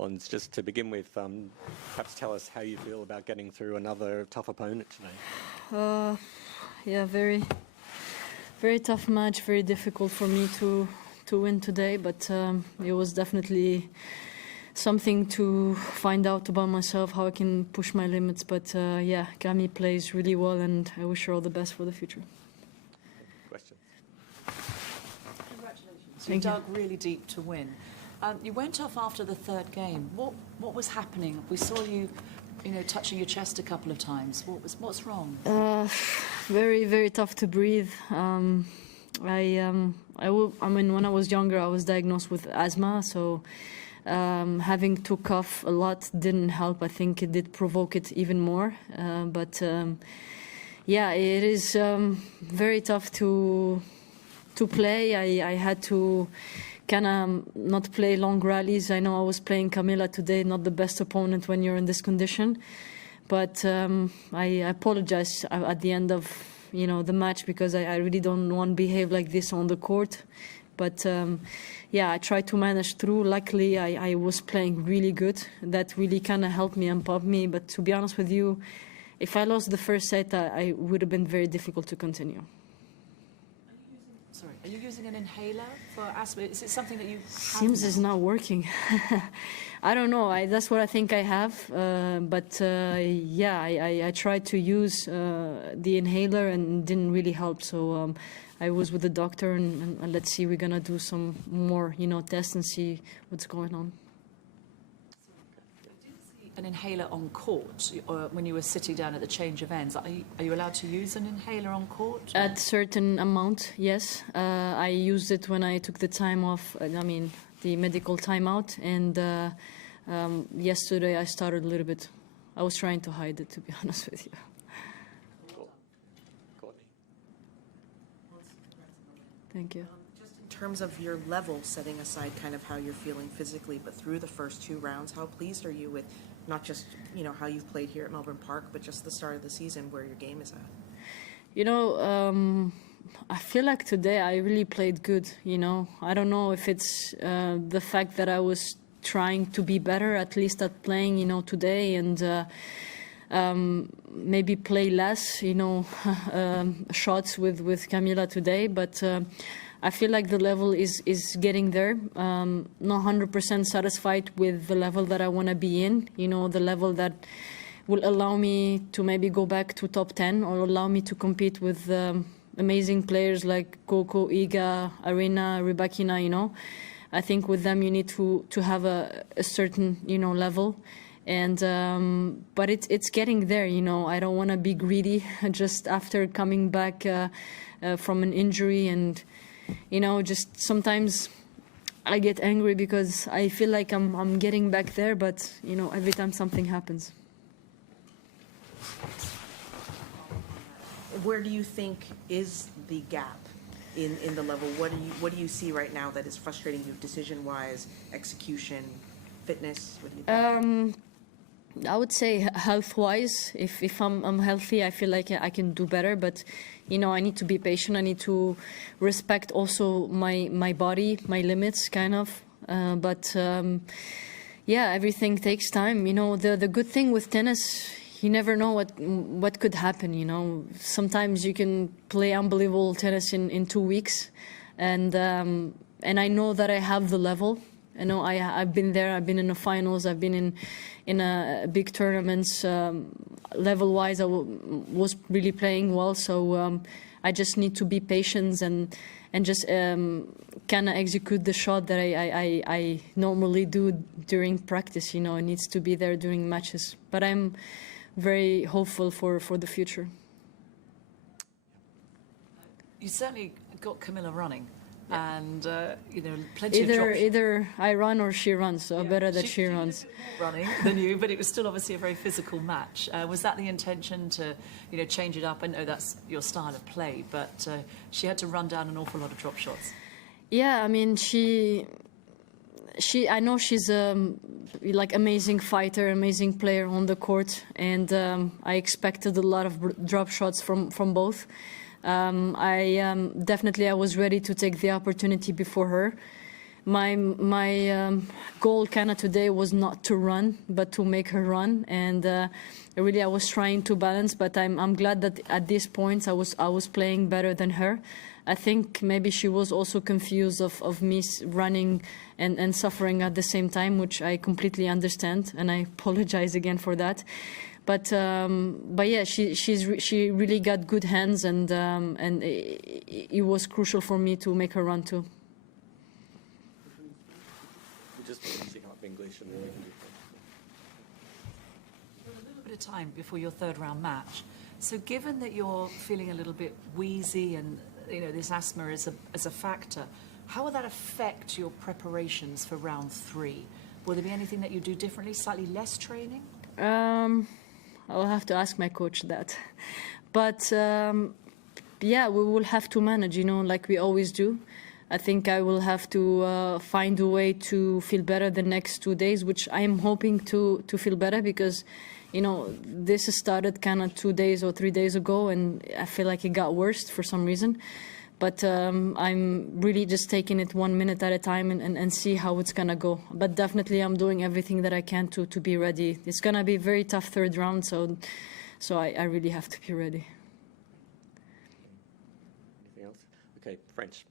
Ons, just to begin with, perhaps tell us how you feel about getting through another tough opponent today. Yeah, very, very tough match. Very difficult for me to win today, but it was definitely something to find out about myself, how I can push my limits. But yeah, Cami plays really well, and I wish her all the best for the future. Questions? Congratulations. You dug really deep to win. You went off after the third game. What was happening? We saw you, touching your chest a couple of times. What's wrong? Very, very tough to breathe. I mean, when I was younger, I was diagnosed with asthma, so having to cough a lot didn't help. I think it did provoke it even more. But yeah, it is very tough to play. I had to kind of not play long rallies. I know I was playing Camila today, not the best opponent when you're in this condition. But I apologize at the end of the match, because I really don't want to behave like this on the court. But yeah, I tried to manage through. Luckily, I was playing really good. That really kind of helped me and popped me. But to be honest with you, if I lost the first set, I would have been very difficult to continue. Are you using an inhaler for asthma? Is it something that you have Seems now? it's not working. I don't know. That's what I think I have. But yeah, I tried to use the inhaler and it didn't really help. So I was with the doctor, and let's see. We're gonna do some more, tests and see what's going on. An inhaler on court, or when you were sitting down at the change of ends, are you allowed to use an inhaler on court? At certain amount, yes. I used it when I took the time off. I mean, the medical timeout, and yesterday I started a little bit. I was trying to hide it, to be honest with you. Thank you. Just in terms of your level, setting aside kind of how you're feeling physically, but through the first two rounds, how pleased are you with not just, how you've played here at Melbourne Park, but just the start of the season, where your game is at? I feel like today I really played good, I don't know if it's the fact that I was trying to be better, at least at playing, today, and maybe play less, shots with Camila today, but I feel like the level is getting there. Not 100% satisfied with the level that I want to be in, the level that will allow me to maybe go back to top 10 or allow me to compete with amazing players like Coco, Iga, Aryna, Rybakina, I think with them you need to have a certain, level. And but it's getting there, I don't want to be greedy just after coming back from an injury, and just sometimes I get angry because I feel like I'm getting back there, but every time something happens. Where do you think is the gap in the level? What do you see right now that is frustrating you, decision-wise, execution, fitness? What do you think? I would say health-wise, if I'm healthy, I feel like I can do better. But, I need to be patient. I need to respect also my body, my limits, kind of. But, yeah, everything takes time. The good thing with tennis, you never know what could happen, Sometimes you can play unbelievable tennis in 2 weeks. And I know that I have the level. I know I've been there. I've been in the finals. I've been in a big tournaments. Level-wise, I was really playing well. So I just need to be patient and just kind of execute the shot that I normally do during practice. It needs to be there during matches. But I'm very hopeful for the future. You certainly got Camila running. And, plenty of drops. Either I run or she runs, so better that she runs. Running than you, but it was still obviously a very physical match. Was that the intention to, change it up? I know that's your style of play, but she had to run down an awful lot of drop shots. Yeah, I mean, I know she's a amazing fighter, amazing player on the court, and I expected a lot of drop shots from both. I was ready to take the opportunity before her. my goal kind of today was not to run, but to make her run. And really, I was trying to balance. But I'm glad that at this point I was playing better than her. I think maybe she was also confused of me running and suffering at the same time, which I completely understand, and I apologize again for that. But yeah, she really got good hands, and it was crucial for me to make her run too. Just finishing up English and then we can do A little bit of time before your third round match. So given that you're feeling a little bit wheezy and this asthma is a factor, how will that affect your preparations for round 3? Will there be anything that you do differently, slightly less training? I'll have to ask my coach that. But yeah, we will have to manage, like we always do. I think I will have to find a way to feel better the next 2 days, which I am hoping to feel better because, this started kind of 2 days or 3 days ago, and I feel like it got worse for some reason. But I'm really just taking it 1 minute at a time and see how it's going to go. But definitely I'm doing everything that I can to be ready. It's going to be a very tough third round, so I really have to be ready. anything else? Okay, French.